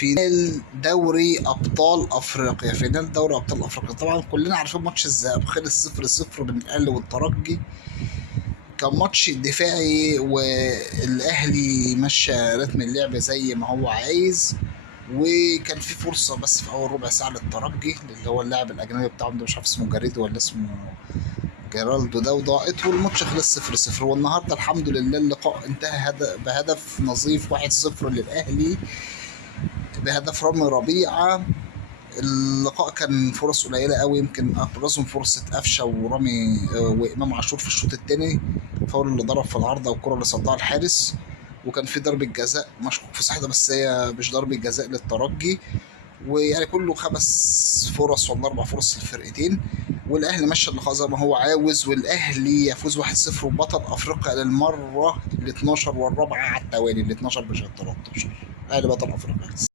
فينال دوري ابطال افريقيا. فينال دوري ابطال افريقيا، طبعا كلنا عارفين ماتش الذهاب خلص 0-0 بين الاهلي والترجي. كان ماتش دفاعي والاهلي مشى رتم اللعب زي ما هو عايز، وكان في فرصه بس في اول ربع ساعه للترجي اللي هو اللاعب الاجنبي بتاعهم ده، مش عارف اسمه جاريدو ولا اسمه جيرالدو ده، وضاعت والماتش خلص 0-0. والنهارده الحمد لله اللقاء انتهى بهدف نظيف 1-0 للاهلي بهدف رامي ربيعه. اللقاء كان فرص قليله قوي، يمكن ابرزهم فرصه قفشه ورامي وامام عاشور في الشوط الثاني، الفاول اللي ضرب في العارضه والكره اللي صدها الحارس، وكان في ضربه جزاء مشكوك في صحتها بس هي مش ضربه جزاء للترجي. ويعني كله 5 فرص ولا 4 فرص للفرقتين، والاهلي مشى اللقاء زي ما هو عاوز، والاهلي يفوز 1-0 وبطل افريقيا للمره ال 12 والرابعه على التوالي، ال 12 مش ال 13. الاهلي بطل افريقيا.